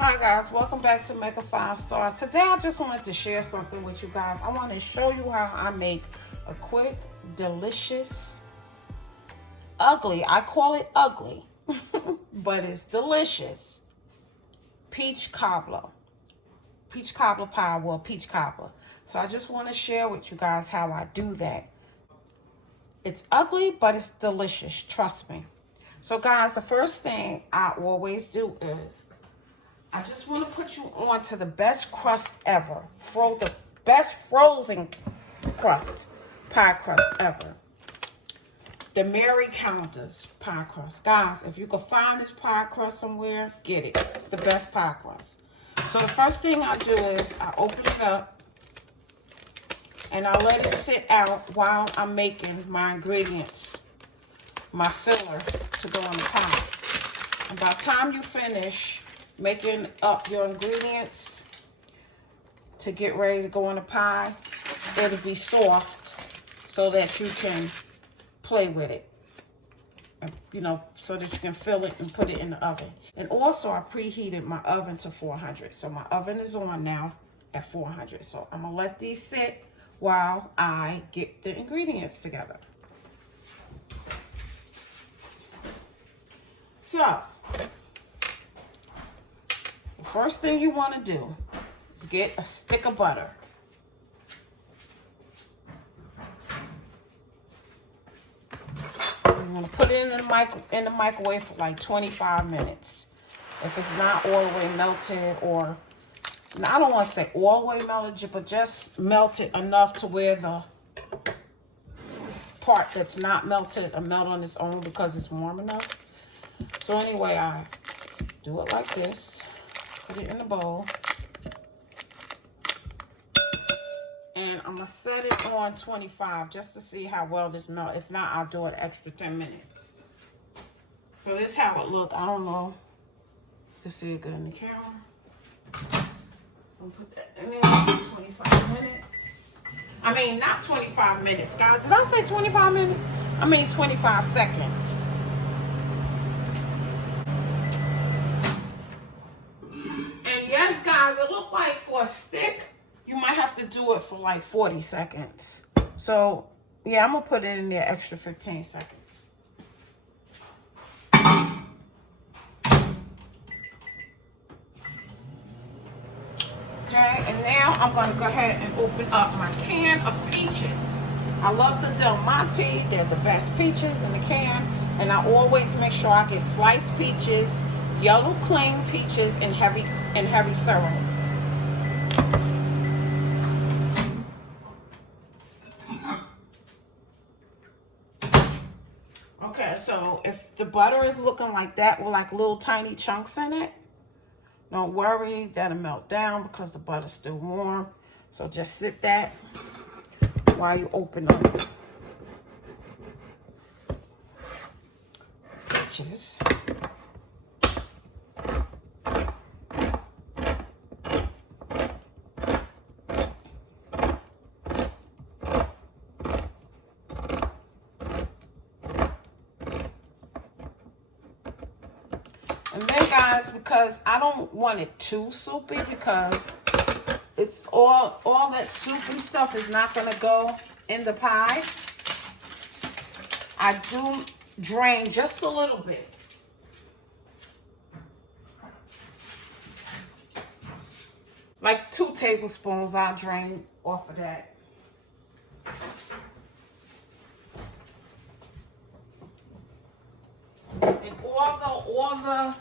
Hi guys, welcome back to Mega 5 Stars. Today I just wanted to share something with you guys. I want to show you how I make a quick, delicious, ugly, I call it ugly, but it's delicious, peach cobbler pie, well, peach cobbler. So I just want to share with you guys how I do that. It's ugly, but it's delicious, trust me. So guys, the first thing I always do is I just want to put you on to the best crust ever. The best frozen crust, pie crust ever. The Mary Counters pie crust. Guys, if you can find this pie crust somewhere, get it. It's the best pie crust. So the first thing I do is I open it up and I let it sit out while I'm making my ingredients, my filler to go in the pie. And by the time you finish making up your ingredients to get ready to go in the pie, it'll be soft so that you can play with it, you know, so that you can fill it and put it in the oven. And also I preheated my oven to 400, so my oven is on now at 400. So I'm gonna let these sit while I get the ingredients together. So first thing you want to do is get a stick of butter. You want to put it in the microwave for like 25 minutes. If it's not all the way melted, or I don't want to say all the way melted, but just melted enough to where the part that's not melted will melt on its own because it's warm enough. So anyway, I do it like this. Put it in the bowl, and I'm gonna set it on 25 just to see how well this melts. If not, I'll do it extra 10 minutes. So this is how it look. I don't know. You see it good in the camera. I'm gonna put that in there for 25 minutes. I mean, not 25 minutes, guys. Did I say 25 minutes? I mean 25 seconds. Yes, guys, it looked like for a stick, you might have to do it for like 40 seconds. So, yeah, I'm going to put it in there extra 15 seconds. Okay, and now I'm going to go ahead and open up my can of peaches. I love the Del Monte. They're the best peaches in the can. And I always make sure I get sliced peaches, yellow clean peaches, and heavy syrup. Okay, so if the butter is looking like that with like little tiny chunks in it, don't worry, that'll melt down because the butter's still warm. So just sit that while you open up peaches. And then guys, because I don't want it too soupy, because it's all that soupy stuff is not going to go in the pie, I do drain just a little bit. Like 2 tablespoons I'll drain off of that. And all the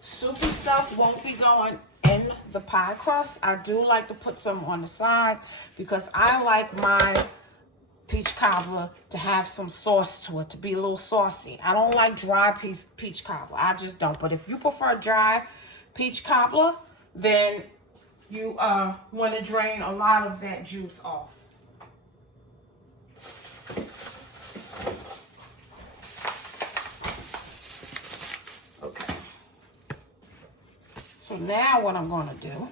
soupy stuff won't be going in the pie crust. I do like to put some on the side because I like my peach cobbler to have some sauce to it, to be a little saucy. I don't like dry peach cobbler. I just don't. But if you prefer dry peach cobbler, then you want to drain a lot of that juice off. Okay. So now what I'm going to do,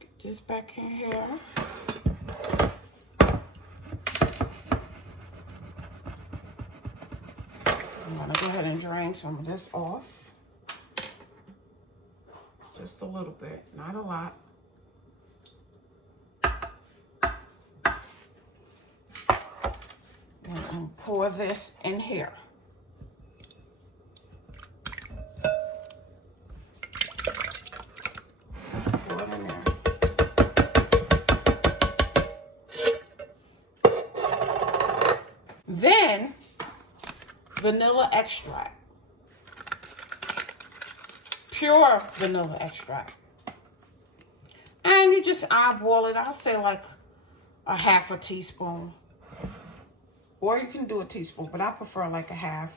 get this back in here. I'm going to go ahead and drain some of this off. Just a little bit, not a lot. And pour this in here. Pour it in there. Then, vanilla extract. Pure vanilla extract. And you just eyeball it. I'll say like a half a teaspoon. Or you can do a teaspoon, but I prefer like a half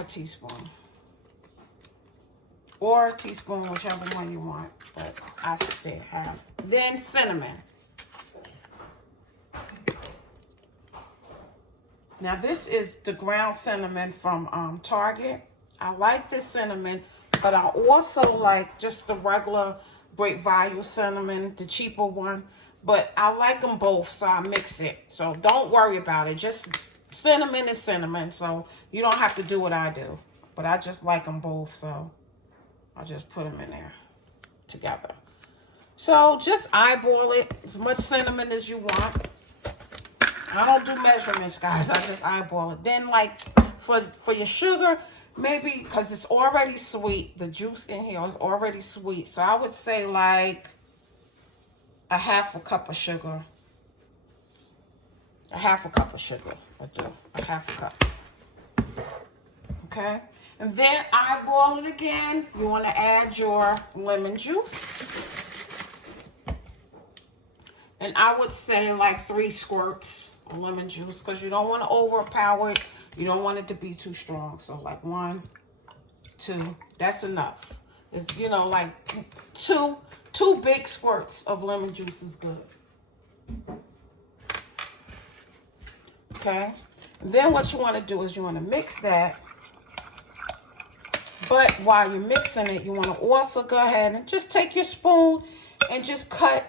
a teaspoon. Or a teaspoon, whichever one you want. But I say half. Then cinnamon. Now this is the ground cinnamon from Target. I like this cinnamon, but I also like just the regular Great Value cinnamon, the cheaper one. But I like them both, so I mix it. So don't worry about it. Just cinnamon is cinnamon, so you don't have to do what I do. But I just like them both, so I'll just put them in there together. So just eyeball it, as much cinnamon as you want. I don't do measurements, guys. I just eyeball it. Then, like, for your sugar, maybe, because it's already sweet. The juice in here is already sweet. So I would say, like, a half a cup of sugar. A half a cup of sugar. I do. A half a cup. Okay? And then eyeball it again. You want to add your lemon juice. And I would say, like, 3 squirts of lemon juice, because you don't want to overpower it. You don't want it to be too strong. So like 1, 2, that's enough. It's, you know, like two big squirts of lemon juice is good. Okay. Then what you want to do is you want to mix that. But while you're mixing it, you want to also go ahead and just take your spoon and just cut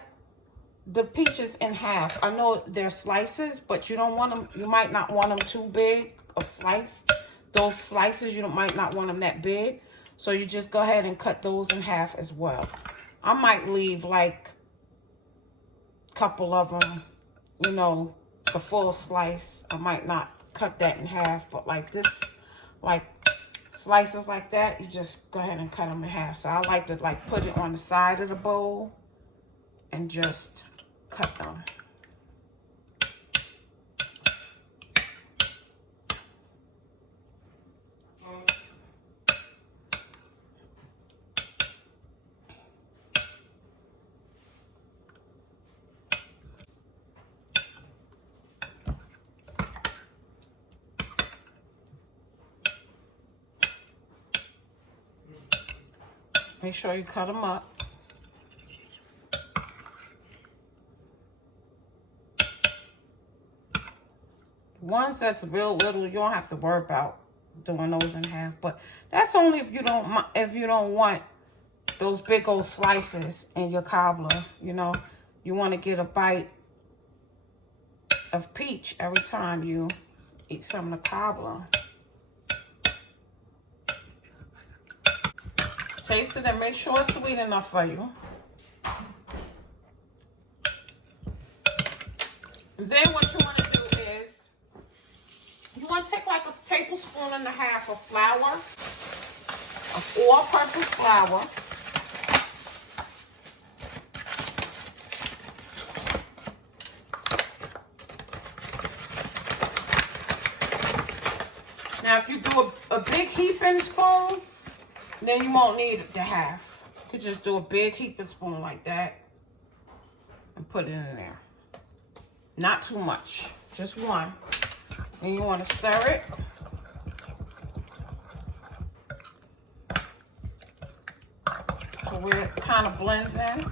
the peaches in half. I know they're slices, but you don't want them, you might not want them too big of slice. Those slices, you might not want them that big. So you just go ahead and cut those in half as well. I might leave like a couple of them, you know, the full slice. I might not cut that in half, but like this, like slices like that, you just go ahead and cut them in half. So I like to like put it on the side of the bowl and just cut them. Make sure you cut them up. Ones that's real little, you don't have to worry about doing those in half. But that's only if you don't want those big old slices in your cobbler. You know, you want to get a bite of peach every time you eat some of the cobbler. Taste it and make sure it's sweet enough for you. And then what you want to do is, you want to take like a tablespoon and a half of flour, of all-purpose flour. Now, if you do a big heaping spoon, then you won't need the half. You could just do a big heaping spoon like that and put it in there. Not too much, just one. And you want to stir it. So where it kind of blends in.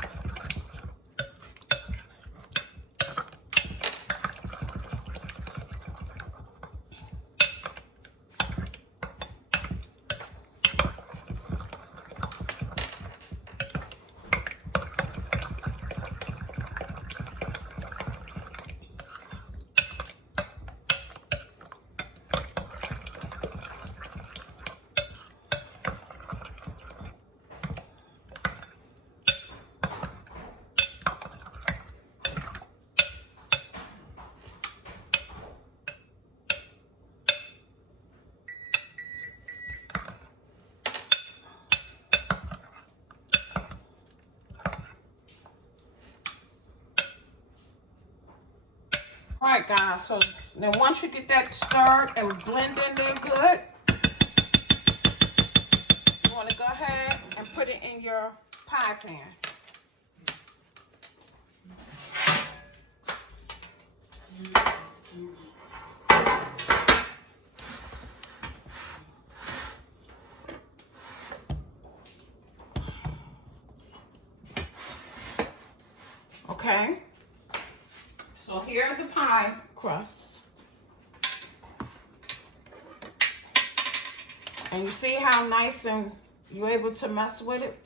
All right, guys, so then once you get that stirred and blend in there good, you want to go ahead and put it in your pie pan. Okay, so here's the pie crust. And you see how nice and you're able to mess with it?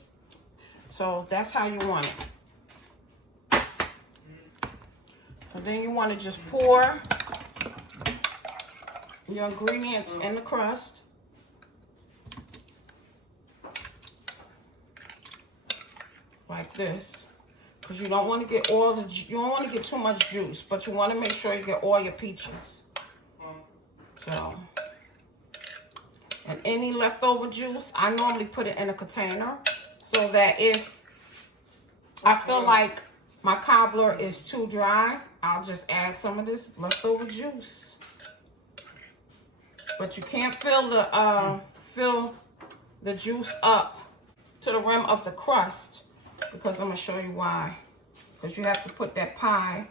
So that's how you want it. And then you want to just pour your ingredients in the crust. Like this. Because you don't want to get all the, you don't want to get too much juice, but you want to make sure you get all your peaches. So, and any leftover juice, I normally put it in a container so that if I feel like my cobbler is too dry, I'll just add some of this leftover juice. But you can't fill the juice up to the rim of the crust, because I'm going to show you why. Because you have to put that pie,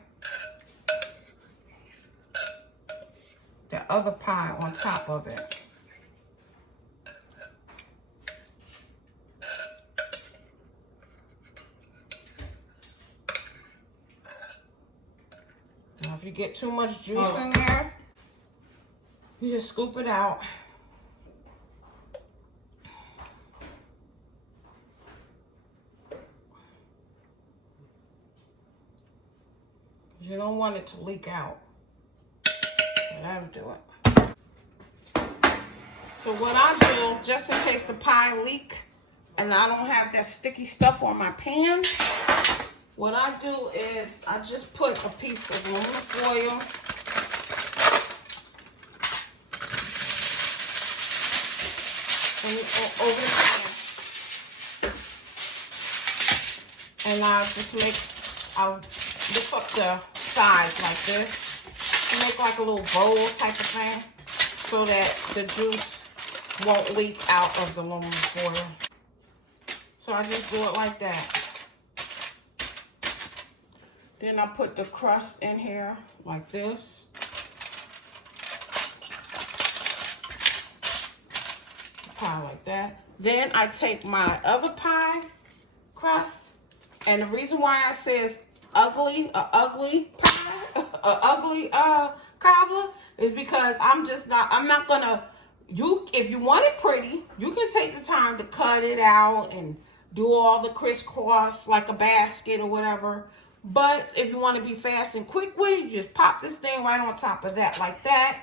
that other pie on top of it. Now, if you get too much juice in there, you just scoop it out. You don't want it to leak out. That'll do it. So what I do, just in case the pie leak and I don't have that sticky stuff on my pan, what I do is I just put a piece of aluminum foil over the pan. And I'll lift up the sides like this. Make like a little bowl type of thing so that the juice won't leak out of the aluminum foil. So I just do it like that. Then I put the crust in here like this. Pie like that. Then I take my other pie crust, and the reason why I says ugly pie, ugly cobbler, is because I'm not gonna, if you want it pretty, you can take the time to cut it out and do all the crisscross like a basket or whatever. But if you want to be fast and quick with it, you just pop this thing right on top of that like that.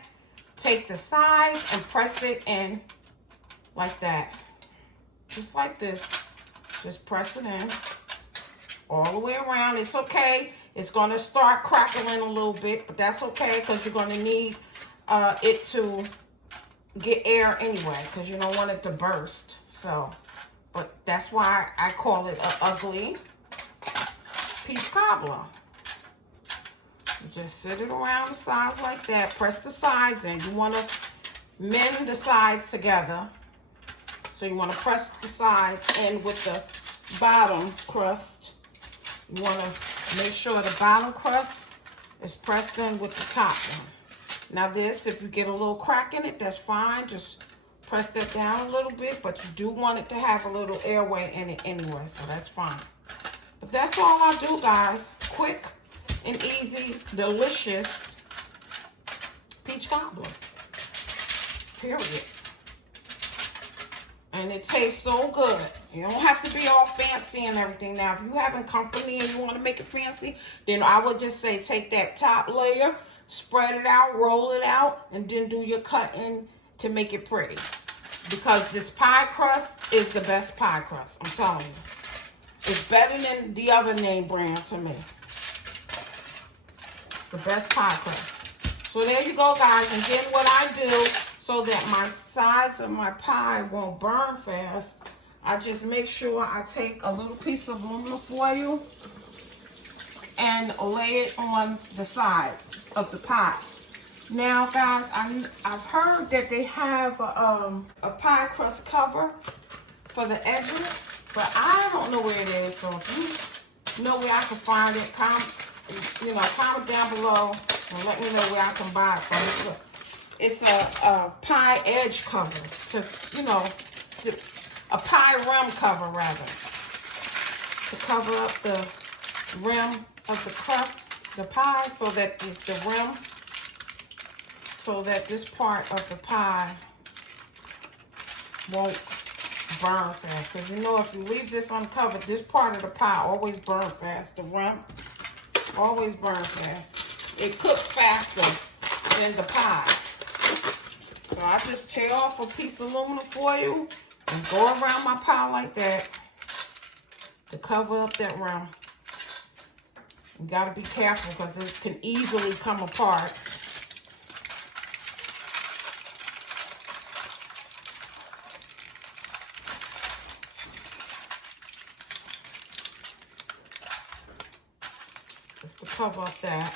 Take the sides and press it in like that. Just like this. Just press it in all the way around. It's okay. It's going to start crackling a little bit, but that's okay because you're going to need it to get air anyway, because you don't want it to burst. So, but that's why I call it an ugly peach cobbler. You just sit it around the sides like that. Press the sides in. You want to mend the sides together. So you want to press the sides in with the bottom crust. You want to make sure the bottom crust is pressed in with the top one. Now this, if you get a little crack in it, that's fine. Just press that down a little bit, but you do want it to have a little airway in it anyway, so that's fine. But that's all I do, guys. Quick and easy, delicious peach cobbler. Period. And it tastes so good. You don't have to be all fancy and everything. Now, if you're having company and you want to make it fancy, then I would just say take that top layer, spread it out, roll it out, and then do your cutting to make it pretty. Because this pie crust is the best pie crust. I'm telling you. It's better than the other name brand to me. It's the best pie crust. So there you go, guys. And then what I do, so that my sides of my pie won't burn fast, I just make sure I take a little piece of aluminum foil and lay it on the sides of the pie. Now, guys, I've heard that they have a pie crust cover for the edges, but I don't know where it is. So if you know where I can find it, comment down below and let me know where I can buy it from. It's a pie edge cover, a pie rim cover rather, to cover up the rim of the crust, the pie, so that the rim, so that this part of the pie won't burn fast. Because if you leave this uncovered, this part of the pie always burn fast. The rim always burn fast. It cooks faster than the pie. So I just tear off a piece of aluminum foil and go around my pie like that to cover up that rim. You gotta be careful because it can easily come apart. Just to cover up that.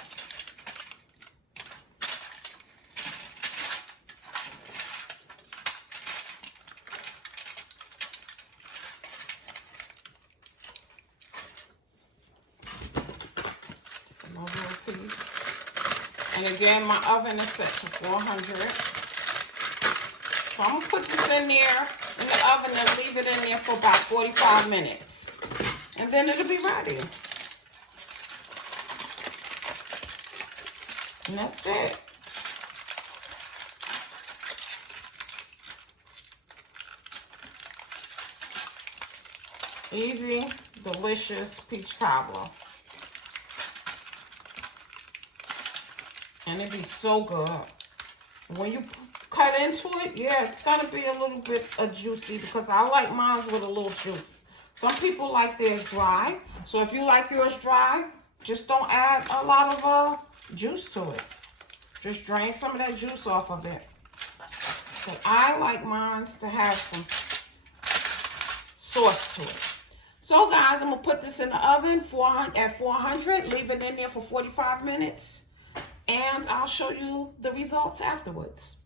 And again, my oven is set to 400. So I'm going to put this in there in the oven and leave it in there for about 45 minutes. And then it'll be ready. And that's it. Easy, delicious peach cobbler. And it'd be so good. When you cut into it, yeah, it's gonna be a little bit juicy because I like mine with a little juice. Some people like theirs dry. So if you like yours dry, just don't add a lot of juice to it. Just drain some of that juice off of it. But I like mine to have some sauce to it. So guys, I'm gonna put this in the oven at 400, leave it in there for 45 minutes. And I'll show you the results afterwards.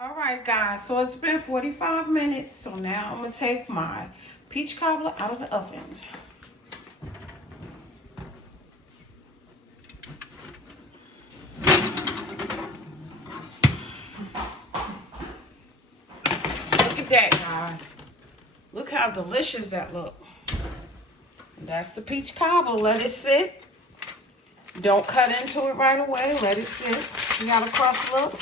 All right, guys, so it's been 45 minutes. So now I'm going to take my peach cobbler out of the oven. Look at that, guys. Look how delicious that looks. That's the peach cobbler. Let it sit. Don't cut into it right away. Let it sit. See how the crust look?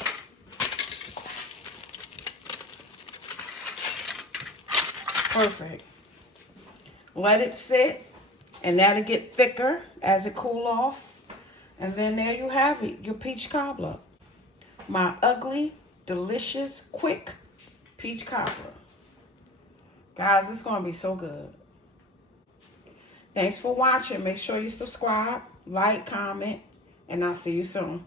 Perfect. Let it sit, and that'll get thicker as it cool off. And then there you have it, your peach cobbler. My ugly, delicious, quick peach cobbler. Guys, it's going to be so good. Thanks for watching. Make sure you subscribe, like, comment, and I'll see you soon.